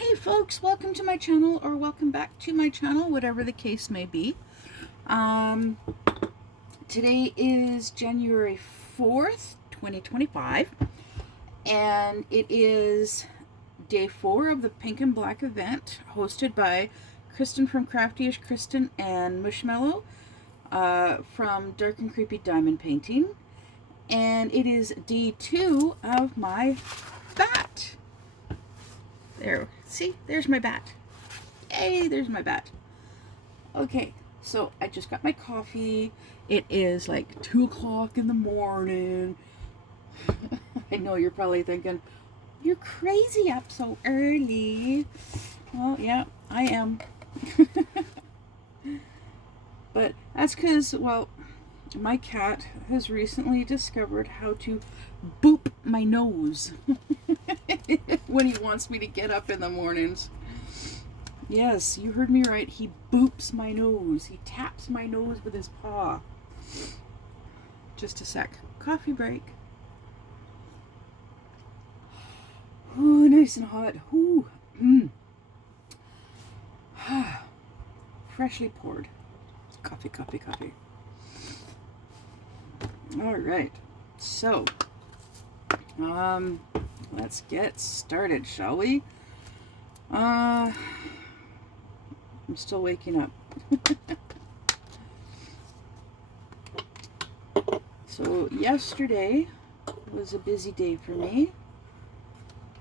Hey folks, welcome to my channel, or welcome back to my channel, whatever the case may be. Today is January 4th, 2025, and it is day 4 of the Pink and Black event, hosted by Kristen from Crafty ishKristyn and Mushmallow from Dark and Creepy Diamond Painting. And it is day 2 of my bat. There, see, there's my bat. Yay, there's my bat. Okay, so I just got my coffee. It is like 2 o'clock in the morning. I know you're probably thinking, you're crazy up so early. Well, yeah, I am. But that's because, well, my cat has recently discovered how to boop my nose when he wants me to get up in the mornings. Yes, you heard me right. He boops my nose. He taps my nose with his paw. Just a sec. Coffee break. Ooh, nice and hot. Ooh. Freshly poured. Coffee, coffee, coffee. All right. So, let's get started, shall we? I'm still waking up. So yesterday was a busy day for me.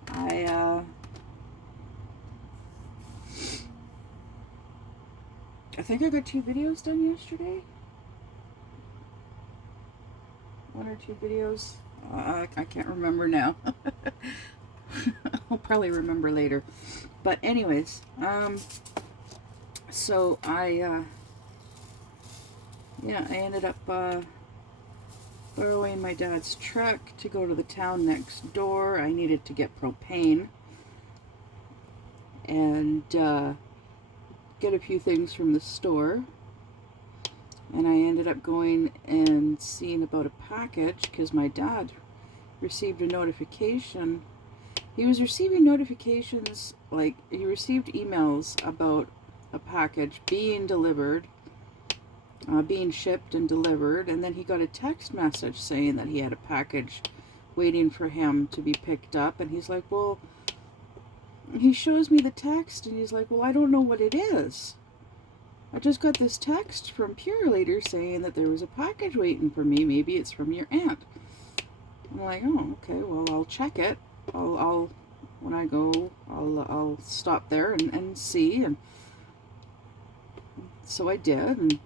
I think I got 2 videos done yesterday. 1 or 2 videos. I can't remember now. I'll probably remember later. But anyways, so I ended up borrowing my dad's truck to go to the town next door. I needed to get propane and get a few things from the store. And I ended up going and seeing about a package because my dad received a notification. He was receiving notifications, like he received emails about a package being delivered, being shipped and delivered, and then he got a text message saying that he had a package waiting for him to be picked up. And he's like, well, he shows me the text and he's like, well, I don't know what it is. I just got this text from Purelator saying that there was a package waiting for me. Maybe it's from your aunt. I'm like, oh, okay, well, I'll check it. I'll when I go, I'll stop there and see. And so I did. And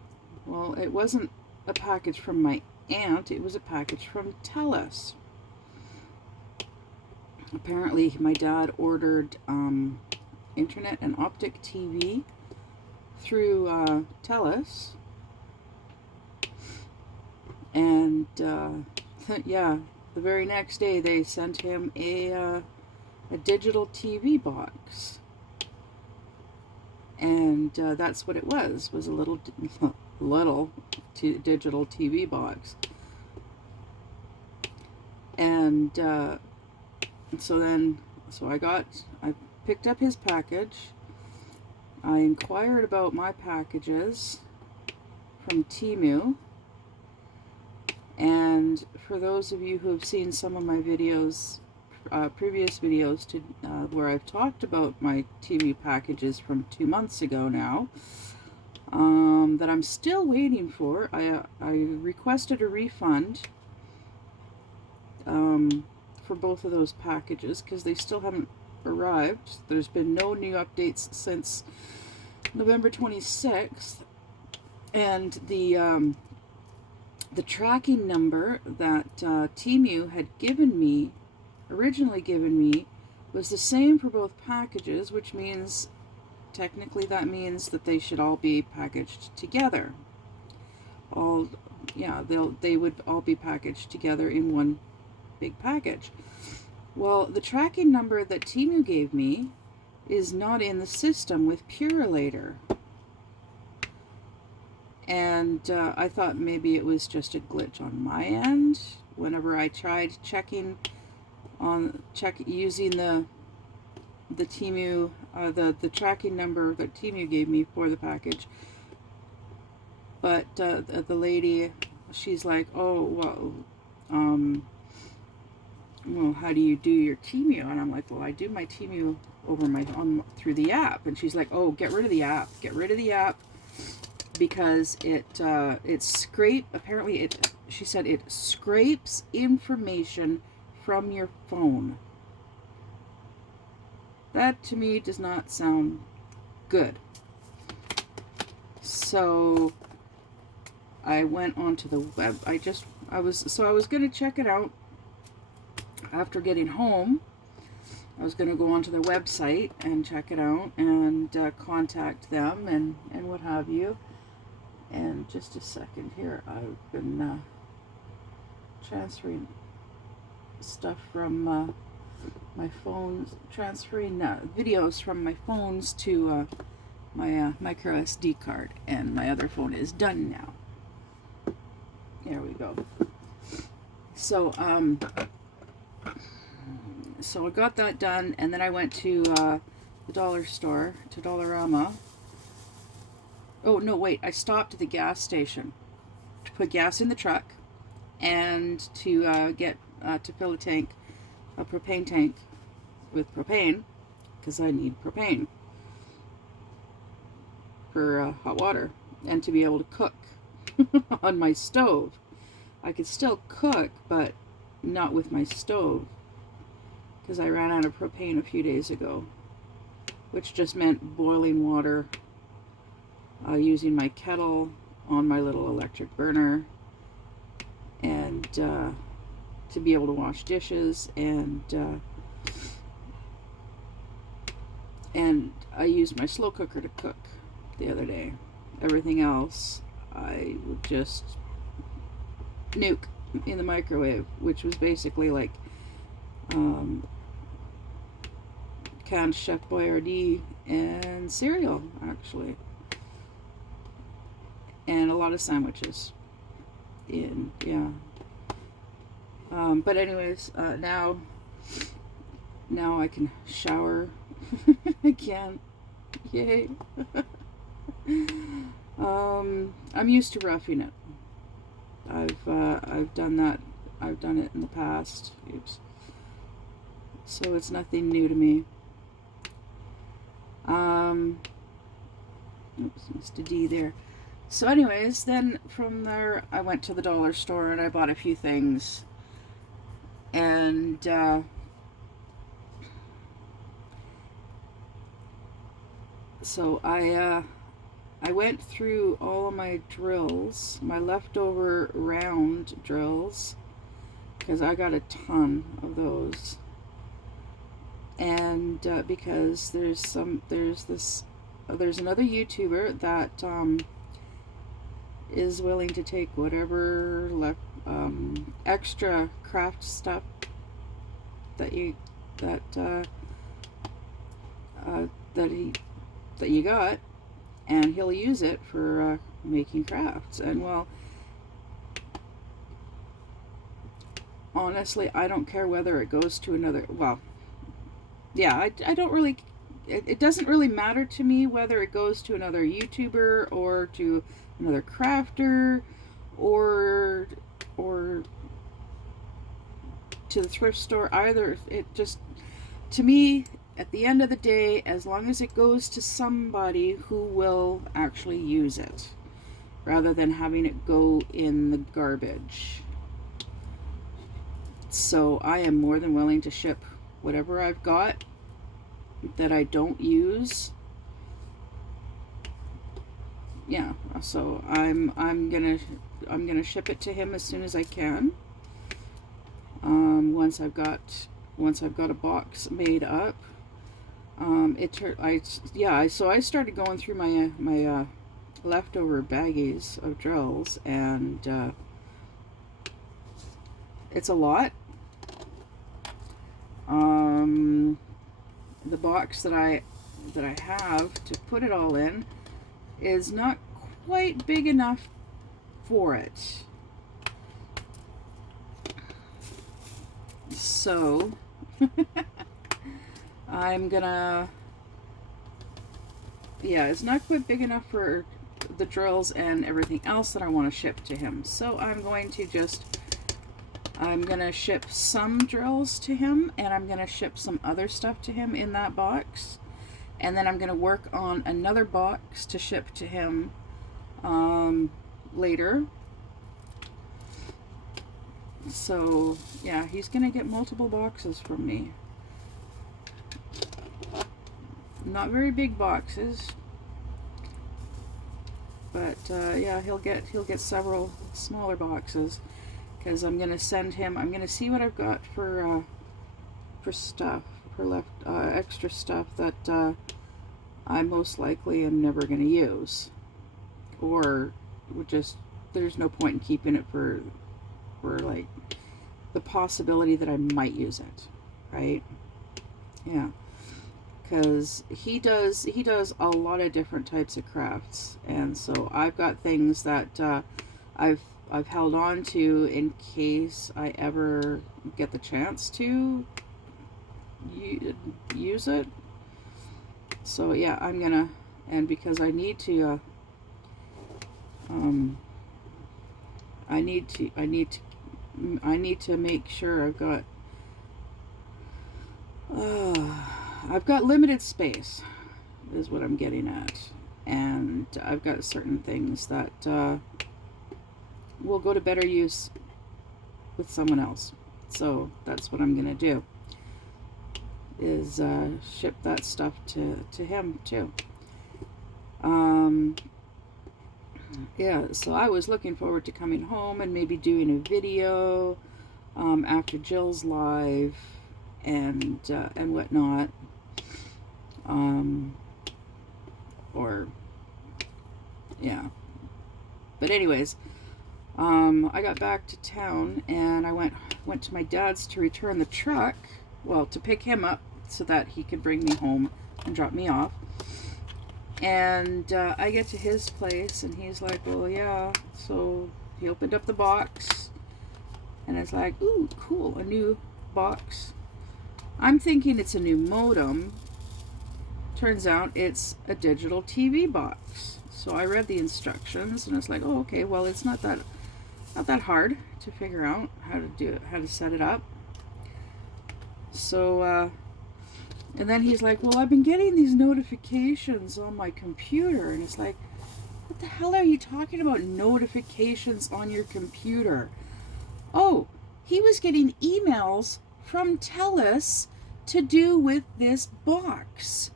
well, it wasn't a package from my aunt. It was a package from TELUS. Apparently, my dad ordered internet and optic TV through TELUS, and yeah, the very next day they sent him a digital TV box, and that's what it was a little digital TV box. And so I picked up his package. I inquired about my packages from Temu, and for those of you who have seen some of my videos, previous videos to where I've talked about my TV packages from 2 months ago now, that I'm still waiting for. I requested a refund for both of those packages because they still haven't arrived. There's been no new updates since November 26th, and the tracking number that Temu had originally given me was the same for both packages, which means technically that means that they should all be packaged together. They would all be packaged together in one big package. Well, the tracking number that Temu gave me is not in the system with Purelator. And I thought maybe it was just a glitch on my end. Whenever I tried using the the Temu, the tracking number that Temu gave me for the package. But the lady, she's like, oh, well, how do you do your Temu? And I'm like, well, I do my Temu over through the app. And she's like, oh, get rid of the app. Get rid of the app because apparently she said it scrapes information from your phone. That to me does not sound good. So I went onto the web. I was going to check it out after getting home. I was going to go onto their website and check it out and contact them and what have you. And just a second here, I've been transferring stuff from my phones, transferring videos from my phones to my micro SD card, and my other phone is done now. There we go. So so I got that done, and then I went to the dollar store, to Dollarama. Oh no, wait! I stopped at the gas station to put gas in the truck, and to get to fill a propane tank with propane, because I need propane for hot water, and to be able to cook on my stove. I could still cook, but not with my stove, because I ran out of propane a few days ago, which just meant boiling water, using my kettle on my little electric burner, and to be able to wash dishes, and I used my slow cooker to cook the other day. Everything else I would just nuke in the microwave, which was basically like canned Chef Boyardee and cereal, actually, and a lot of sandwiches. But anyways, now I can shower again. Yay. I'm used to roughing it. I've done that. I've done it in the past. Oops. So it's nothing new to me. Oops, Mr. D there. So anyways, then from there I went to the dollar store and I bought a few things. And so I went through all of my drills, my leftover round drills, because I got a ton of those. And because there's another YouTuber that is willing to take whatever extra craft stuff that you got, and he'll use it for making crafts. And well, honestly, I don't care whether it goes to another, well, yeah, I don't really, it doesn't really matter to me whether it goes to another YouTuber or to another crafter or to the thrift store either. It just, to me, at the end of the day, as long as it goes to somebody who will actually use it, rather than having it go in the garbage. So I am more than willing to ship whatever I've got that I don't use. Yeah, so I'm gonna ship it to him as soon as I can. Once I've got a box made up. So I started going through my leftover baggies of drills, and it's a lot. The box that I have to put it all in is not quite big enough for it. So I'm gonna, yeah, it's not quite big enough for the drills and everything else that I want to ship to him. So I'm going to ship some drills to him, and I'm going to ship some other stuff to him in that box. And then I'm going to work on another box to ship to him later. So yeah, he's going to get multiple boxes from me. Not very big boxes, but yeah, he'll get several smaller boxes, because I'm gonna send him. I'm gonna see what I've got for stuff, for extra stuff that I most likely am never gonna use, or would just, there's no point in keeping it for like the possibility that I might use it, right? Yeah. Because he does a lot of different types of crafts, and so I've got things that I've held on to in case I ever get the chance to use it. So yeah, I'm gonna, and because I need to I need to make sure I've got limited space, is what I'm getting at, and I've got certain things that will go to better use with someone else. So that's what I'm gonna do, is ship that stuff to him too. Yeah, so I was looking forward to coming home and maybe doing a video after Jill's live and whatnot. Or yeah, but anyways, I got back to town, and I went to my dad's to return the truck, well, to pick him up so that he could bring me home and drop me off. And I get to his place, and he's like, well, yeah. So he opened up the box, and it's like, ooh, cool, a new box. I'm thinking it's a new modem. Turns out it's a digital TV box. So I read the instructions, and it's like, oh, okay, well, it's not that hard to figure out how to do it, how to set it up. So and then he's like, well, I've been getting these notifications on my computer. And it's like, what the hell are you talking about, notifications on your computer? Oh, he was getting emails from TELUS to do with this box.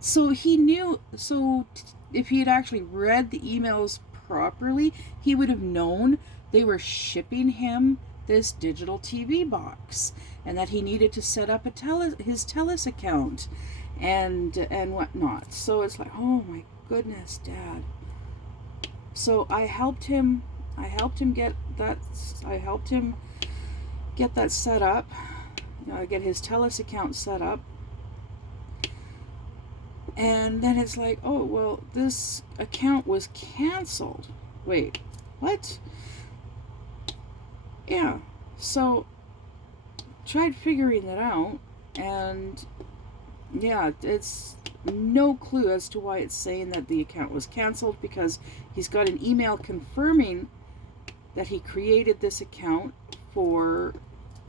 So he knew, so if he had actually read the emails properly, he would have known they were shipping him this digital TV box, and that he needed to set up his TELUS account and whatnot. So it's like, oh my goodness, Dad. So I helped him get that set up, get his TELUS account set up. And then it's like, oh, well, this account was canceled. Wait, what? Yeah, so tried figuring that out, and yeah, it's no clue as to why it's saying that the account was canceled, because he's got an email confirming that he created this account for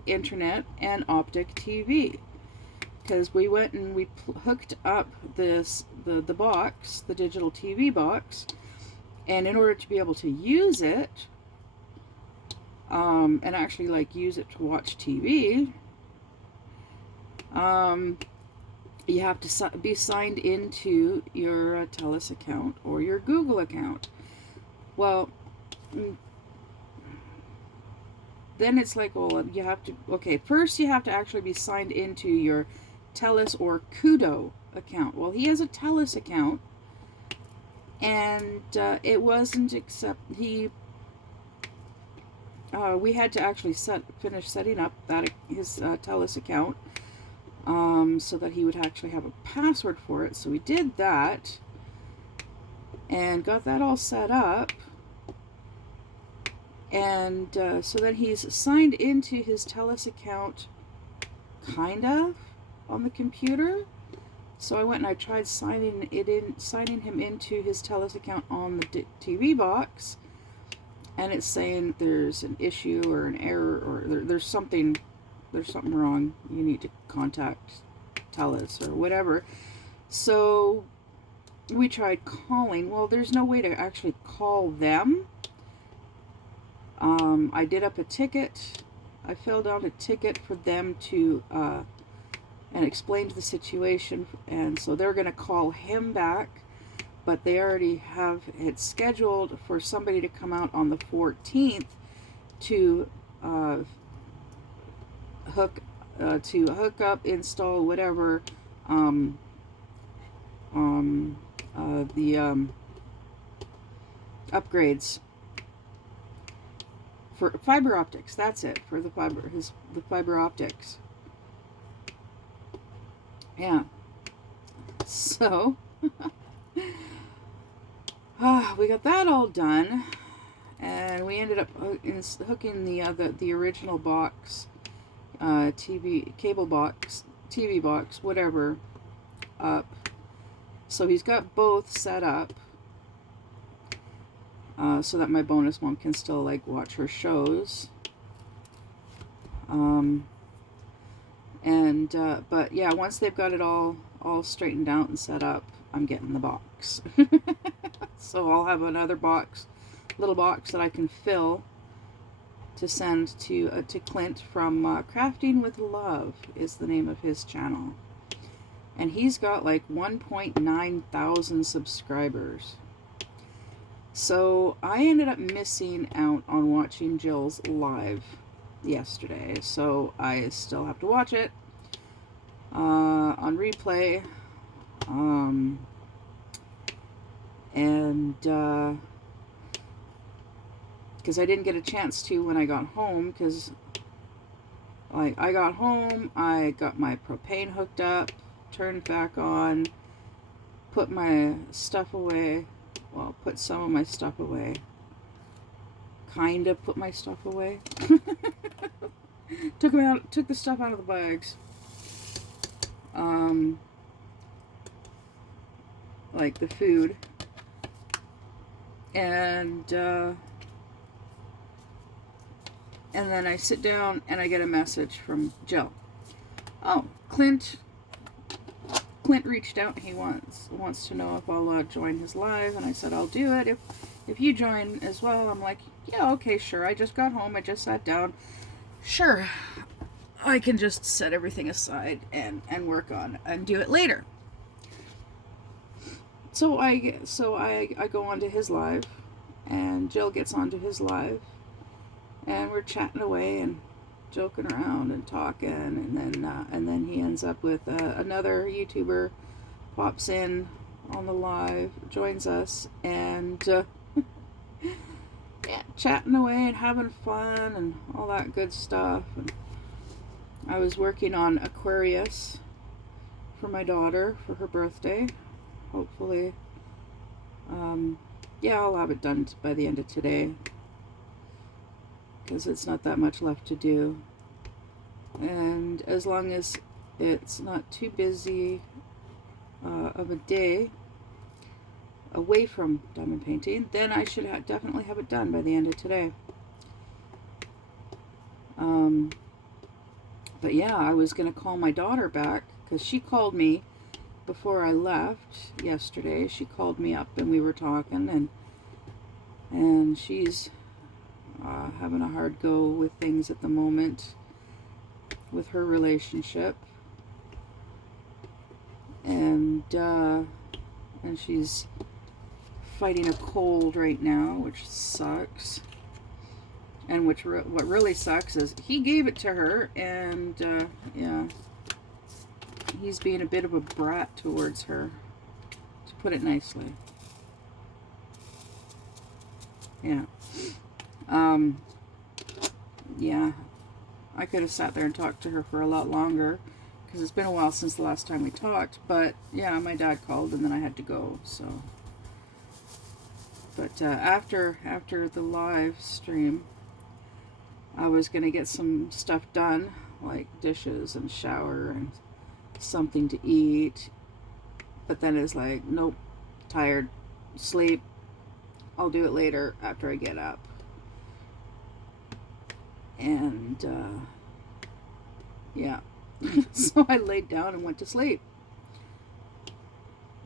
internet and optic TV. Because we went and we hooked up the box, the digital TV box, and in order to be able to use it, and actually like use it to watch TV, you have to be signed into your TELUS account or your Google account. Well, then it's like, well, you have to, okay, first you have to actually be signed into your TELUS or Kudo account. Well, he has a TELUS account, and it wasn't we had to actually finish setting up his TELUS account, so that he would actually have a password for it. So we did that and got that all set up, and so then he's signed into his TELUS account, kind of. on the computer. So I went and I tried signing him into his TELUS account on the TV box, and it's saying there's an issue or an error, or there's something wrong. You need to contact TELUS or whatever. So we tried calling. Well, there's no way to actually call them. I did up a ticket. I filled out a ticket for them to and explained the situation, and so they're going to call him back, but they already have it scheduled for somebody to come out on the 14th to hook up, install whatever the upgrades for fiber optics. That's it, for the fiber optics. Yeah. So we got that all done, and we ended up hooking the original box, TV box, whatever, up. So he's got both set up, so that my bonus mom can still like watch her shows. But yeah, once they've got it all straightened out and set up, I'm getting the box. So I'll have another little box that I can fill to send to Clint from Crafting with Love is the name of his channel. And he's got like 1.9 thousand subscribers. So I ended up missing out on watching Jill's live yesterday, so I still have to watch it on replay, and because I didn't get a chance to when I got home, because like I got home, I got my propane hooked up, turned back on, put my stuff away, well, put some of my stuff away, kind of put my stuff away. Took the stuff out of the bags. Like the food. And then I sit down and I get a message from Jill. Oh, Clint reached out. He wants to know if I'll join his live, and I said I'll do it if you join as well. I'm like, yeah, okay, sure. I just got home. I just sat down. Sure, I can just set everything aside and work on and do it later. So I go onto his live, and Jill gets onto his live, and we're chatting away and joking around and talking, and then he ends up with another YouTuber pops in on the live, joins us, and yeah, chatting away and having fun and all that good stuff. And I was working on Aquarius for my daughter for her birthday. Hopefully, yeah, I'll have it done by the end of today, because it's not that much left to do. And as long as it's not too busy of a day away from diamond painting, then I should definitely have it done by the end of today. But yeah, I was going to call my daughter back, because she called me before I left yesterday. She called me up and we were talking, and she's having a hard go with things at the moment with her relationship, and she's fighting a cold right now, which sucks. And what really sucks is he gave it to her, and yeah, he's being a bit of a brat towards her, to put it nicely. Yeah. Yeah, I could have sat there and talked to her for a lot longer, because it's been a while since the last time we talked. But yeah, my dad called and then I had to go. So, but after the live stream, I was gonna get some stuff done, like dishes and shower and something to eat, but then it's like, nope, tired, sleep, I'll do it later after I get up. And yeah, so I laid down and went to sleep.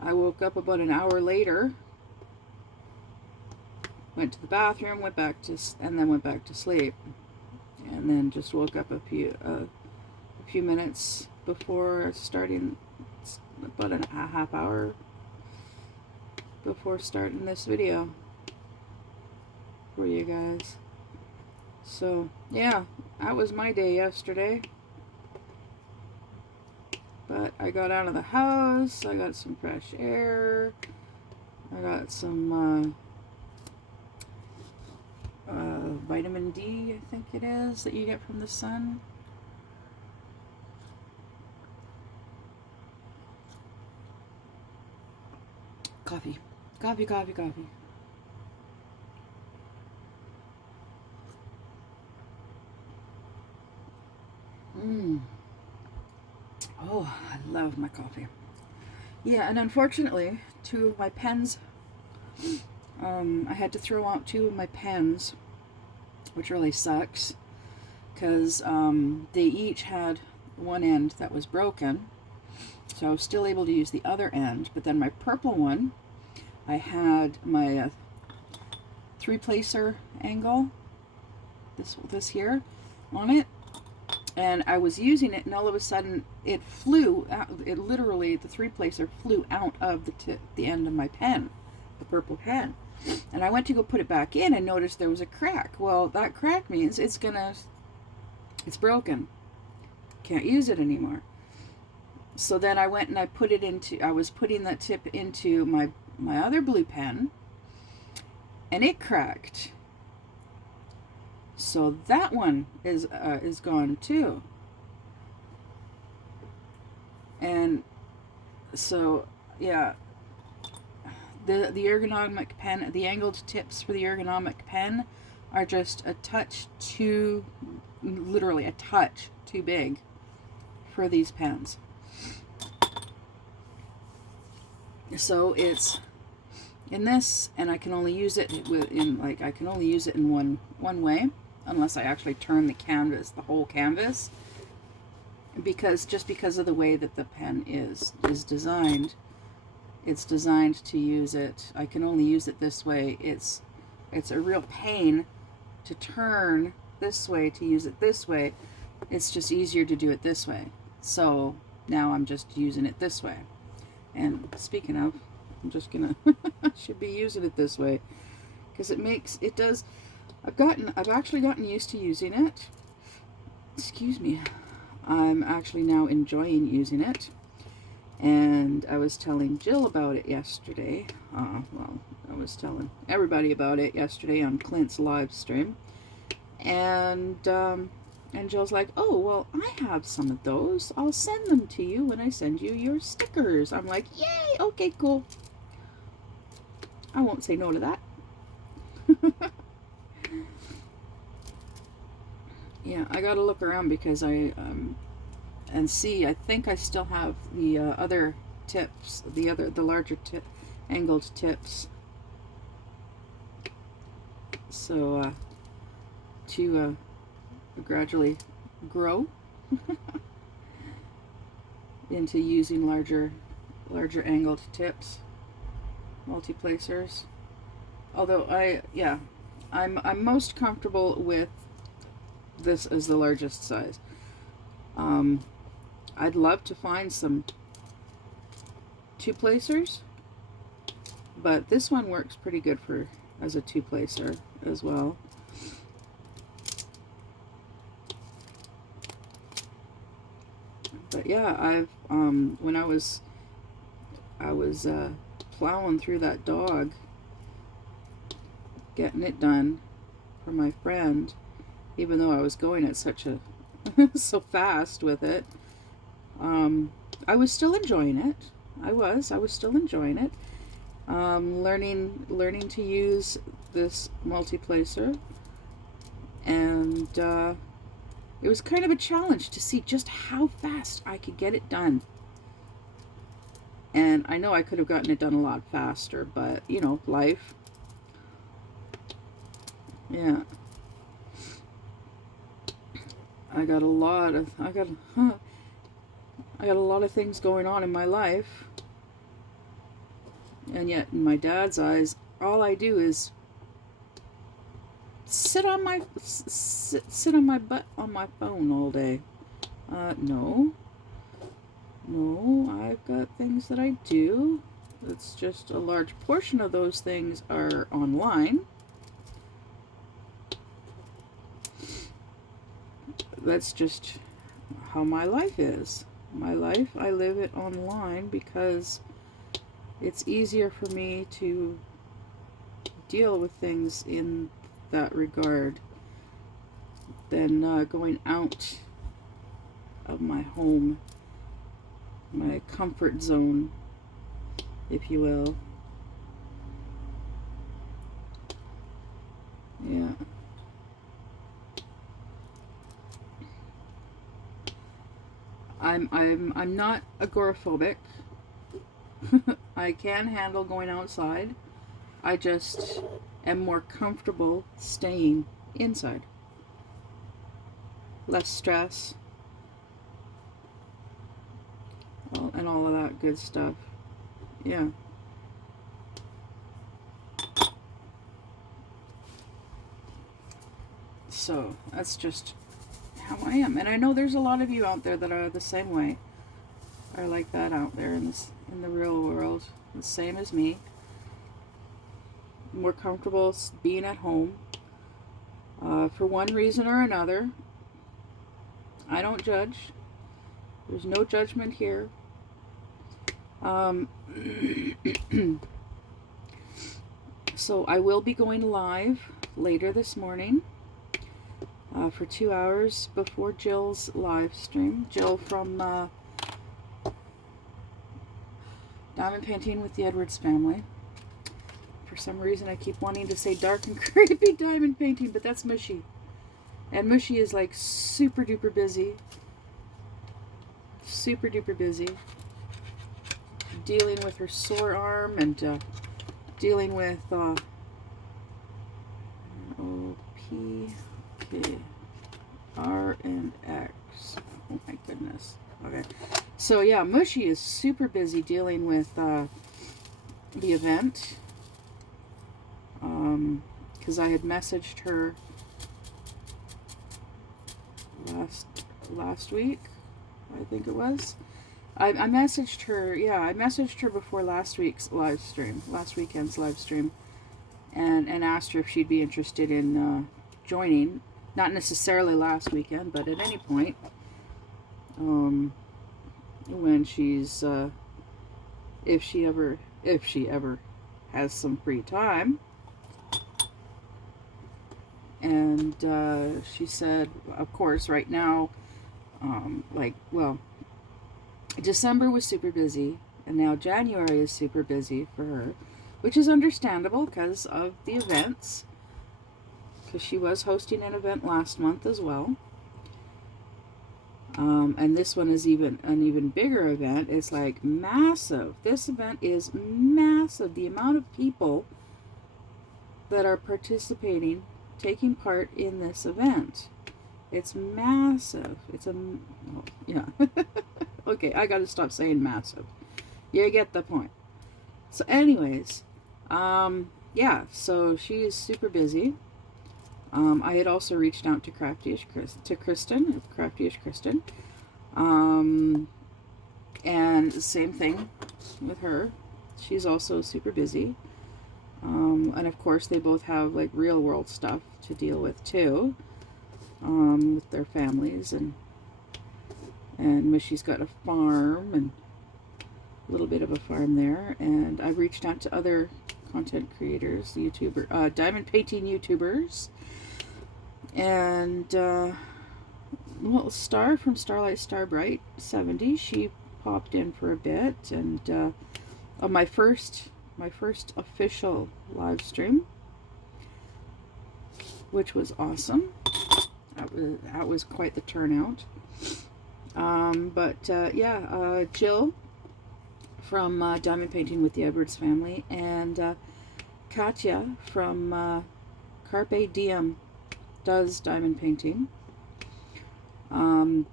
I woke up about an hour later, went to the bathroom, went back to sleep, and then just woke up a few minutes before starting, about a half hour before starting this video for you guys. So yeah, that was my day yesterday. But I got out of the house, I got some fresh air, I got some vitamin D, I think it is, that you get from the sun. Coffee. Coffee, coffee, coffee. Oh, I love my coffee. Yeah, and unfortunately, 2 of my pens, I had to throw out 2 of my pens, which really sucks, because they each had one end that was broken, so I was still able to use the other end. But then my purple one, I had my 3-placer angle, this here, on it, and I was using it, and all of a sudden it flew out. It literally, the 3-placer flew out of the end of my pen, the purple pen. And I went to go put it back in and noticed there was a crack. Well, that crack means it's broken. Can't use it anymore. So then I went and I was putting that tip into my other blue pen, and it cracked. So that one is gone too. And so yeah, the ergonomic pen, the angled tips for the ergonomic pen are just a touch too, literally a touch too big for these pens. So it's in this, and I can only use it in one way, unless I actually turn the whole canvas, because of the way that the pen is designed. It's designed to use it. I can only use it this way. It's a real pain to turn this way to use it this way. It's just easier to do it this way. So now I'm just using it this way. And speaking of, I'm just gonna I should be using it this way, because I've actually gotten used to using it. Excuse me. I'm actually now enjoying using it. And I was telling Jill about it yesterday. Well, I was telling everybody about it yesterday on Clint's live stream. And Jill's like, oh, well, I have some of those. I'll send them to you when I send you your stickers. I'm like, yay, okay, cool. I won't say no to that. Yeah, I gotta look around because and see, I think I still have the other tips, the larger angled tips. So to gradually grow into using larger angled tips, multi-placers. Although I'm most comfortable with this as the largest size. I'd love to find some 2-placers, but this one works pretty good as a 2-placer as well. But yeah, I've when I was plowing through that dog, getting it done for my friend, even though I was going at such a so fast with it, I was still enjoying it. I was still enjoying it. Learning to use this multi-placer, and it was kind of a challenge to see just how fast I could get it done. And I know I could have gotten it done a lot faster, but, you know, life. Yeah. I got a lot of things going on in my life. And yet, in my dad's eyes, all I do is sit on my butt on my phone all day. No, I've got things that I do. It's just a large portion of those things are online. That's just how my life is. My life, I live it online because it's easier for me to deal with things in that regard than going out of my home, my comfort zone, if you will. Yeah. I'm not agoraphobic. I can handle going outside. I just am more comfortable staying inside. Less stress. And all of that good stuff. Yeah. So that's just how I am. And I know there's a lot of you out there that are the same way. Are like that out there in the real world. The same as me. More comfortable being at home. For one reason or another. I don't judge. There's no judgment here. So I will be going live later this morning for 2 hours before Jill's live stream. Jill from Diamond Painting with the Edwards Family. For some reason I keep wanting to say dark and creepy diamond painting, but that's Mushy. And Mushy is like super duper busy. Super duper busy. Dealing with her sore arm and dealing with R and X. Oh my goodness. Okay. So yeah, Mushy is super busy dealing with the event. Because I had messaged her last week, I think it was. I messaged her, yeah, I messaged her before last weekend's live stream, and asked her if she'd be interested in joining. Not necessarily last weekend, but at any point, when she's, if she ever has some free time. And she said, of course, right now, December was super busy, and now January is super busy for her, which is understandable because of the events, because she was hosting an event last month as well. And this one is an even bigger event. It's like massive. This event is massive. The amount of people that are participating, taking part in this event. It's massive. Yeah. Okay, I gotta stop saying massive. You get the point. So anyways, yeah, so she is super busy. I had also reached out to Crafty ishKristyn, and same thing with her. She's also super busy. And of course they both have like real world stuff to deal with too, with their families, and Mushy's got a farm and a little bit of a farm there. And I've reached out to other content creators, diamond painting YouTubers, and well, Star from Starlight Starbright 70, she popped in for a bit, and on my first official live stream, which was awesome. That was quite the turnout. Jill from Diamond Painting with the Edwards family, and Katya from Carpe Diem does diamond painting.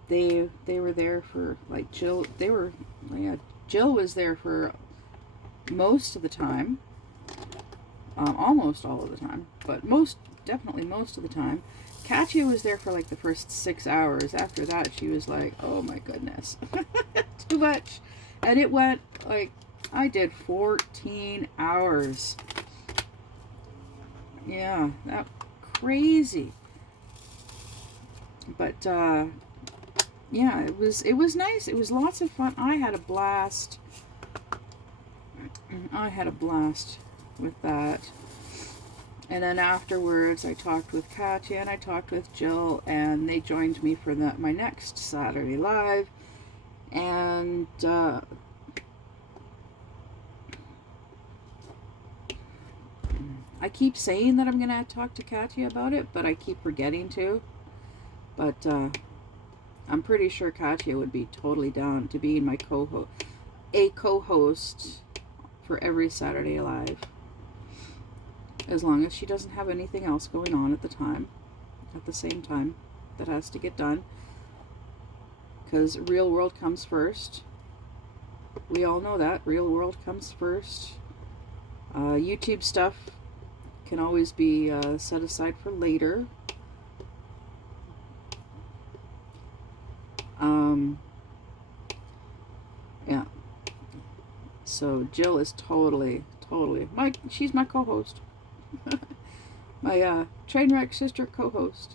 They were there for, like, Jill. Jill was there for most of the time, almost all of the time, but definitely most of the time. Katya was there for like the first 6 hours. After that, she was like, oh my goodness, too much. And it went, like, I did 14 hours. Yeah, that crazy. But yeah, it was nice. It was lots of fun. I had a blast. I had a blast with that. And then afterwards, I talked with Katya and I talked with Jill, and they joined me for my next Saturday Live. And I keep saying that I'm going to talk to Katya about it, but I keep forgetting to. But I'm pretty sure Katya would be totally down to being my co-host for every Saturday Live, as long as she doesn't have anything else going on at the same time that has to get done, because real world comes first. We all know that real world comes first. YouTube stuff can always be set aside for later. Yeah. So Jill is totally she's my co-host. My Trainwreck Sister co-host.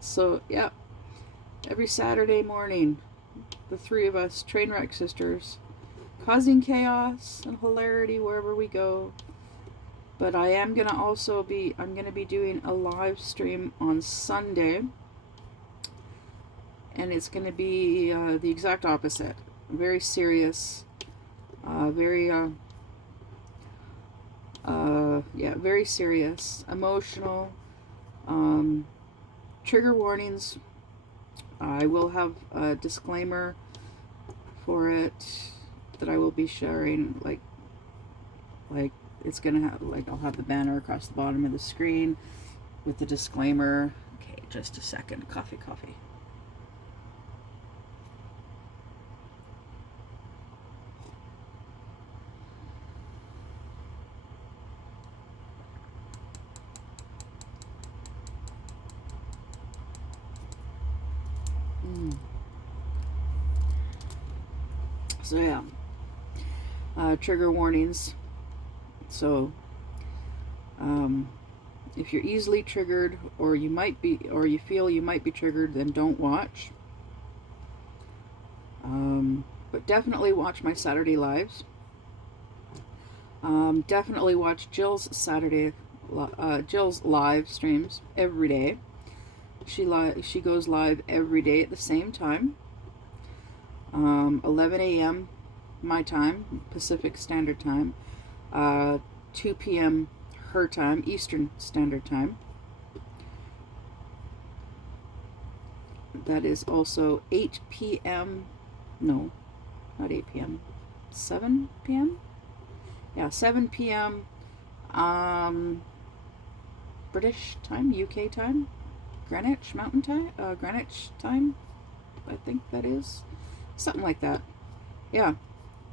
So yeah, every Saturday morning, the three of us, Trainwreck Sisters, causing chaos and hilarity wherever we go. But I am gonna also I'm gonna be doing a live stream on Sunday, and it's gonna be the exact opposite. Very serious, very serious, emotional, trigger warnings. I will have a disclaimer for it that I will be sharing, like it's gonna have, like, I'll have the banner across the bottom of the screen with the disclaimer. Okay, just a second. Coffee. So yeah, trigger warnings. So if you're easily triggered, or you feel you might be triggered, then don't watch. But definitely watch my Saturday lives. Definitely watch Jill's Jill's live streams every day. She goes live every day at the same time. 11 a.m. my time, Pacific Standard Time. 2 p.m. her time, Eastern Standard Time. That is also 8 p.m. No, not 8 p.m. 7 p.m. Yeah, 7 p.m. British time, UK time, Greenwich Mountain Time, Greenwich time, I think that is. Something like that. Yeah,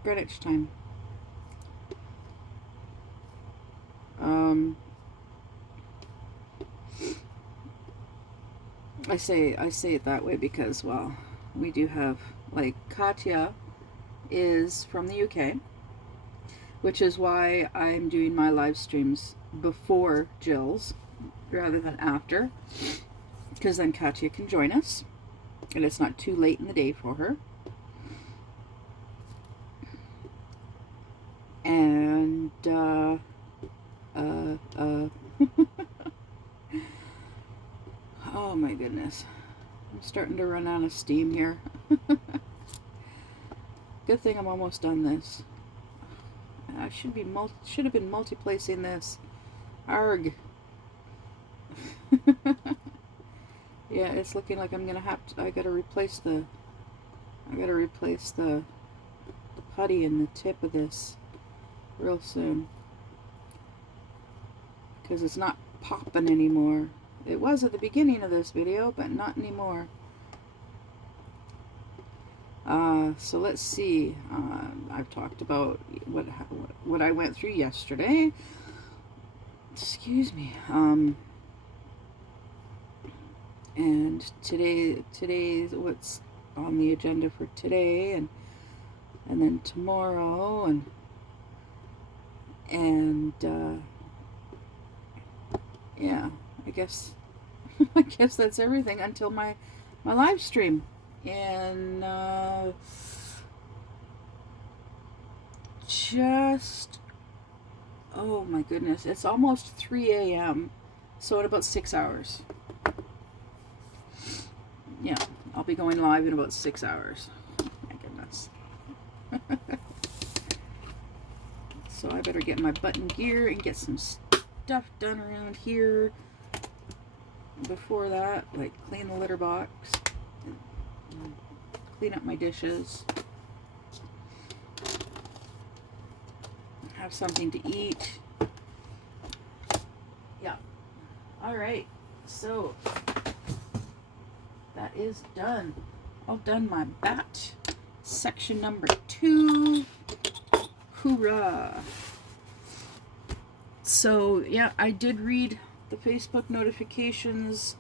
Greenwich time. I say it that way because, well, we do have, like, Katya is from the UK, which is why I'm doing my live streams before Jill's rather than after, because then Katya can join us and it's not too late in the day for her. And oh my goodness, I'm starting to run out of steam here. Good thing I'm almost done this. I should have been multi-placing this. Arg. Yeah, it's looking like I'm gonna have to. I gotta replace the putty in the tip of this real soon, because it's not popping anymore. It was at the beginning of this video, but not anymore. So let's see. I've talked about what I went through yesterday. Excuse me. And today's what's on the agenda for today, and then tomorrow, and yeah, I guess that's everything until my live stream. And just, oh my goodness, it's almost 3 a.m. So in about 6 hours. Yeah, I'll be going live in about 6 hours. My goodness. So I better get my button gear and get some stuff done around here before that, like clean the litter box, and clean up my dishes, have something to eat. Yeah. All right. So that is done. All done my batch. Section number 2. Hoorah. So yeah, I did read the Facebook notifications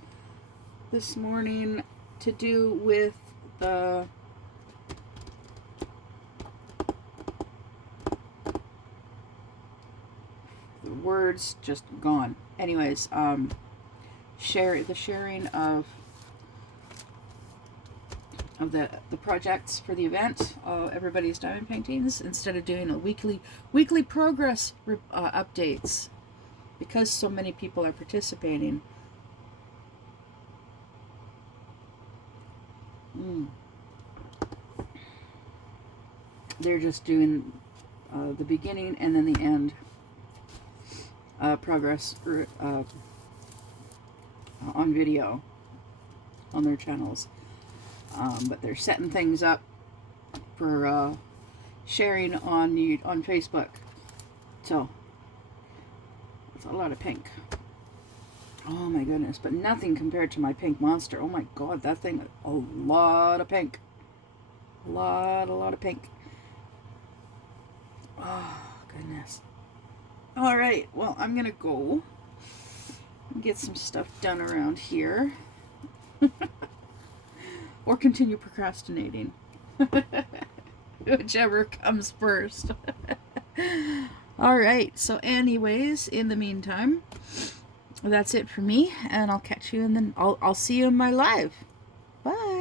this morning to do with the words just gone. Anyways, the sharing of the projects for the event, everybody's diamond paintings, instead of doing a weekly progress updates, because so many people are participating. They're just doing the beginning and then the end progress on video on their channels. But they're setting things up for sharing on Facebook. So it's a lot of pink. Oh my goodness, but nothing compared to my pink monster. Oh my god, that thing, a lot of pink. A lot of pink. Oh goodness. All right, well, I'm gonna go and get some stuff done around here. Or continue procrastinating. Whichever comes first. Alright, so anyways, in the meantime, that's it for me, and I'll catch you, and then I'll see you in my live. Bye.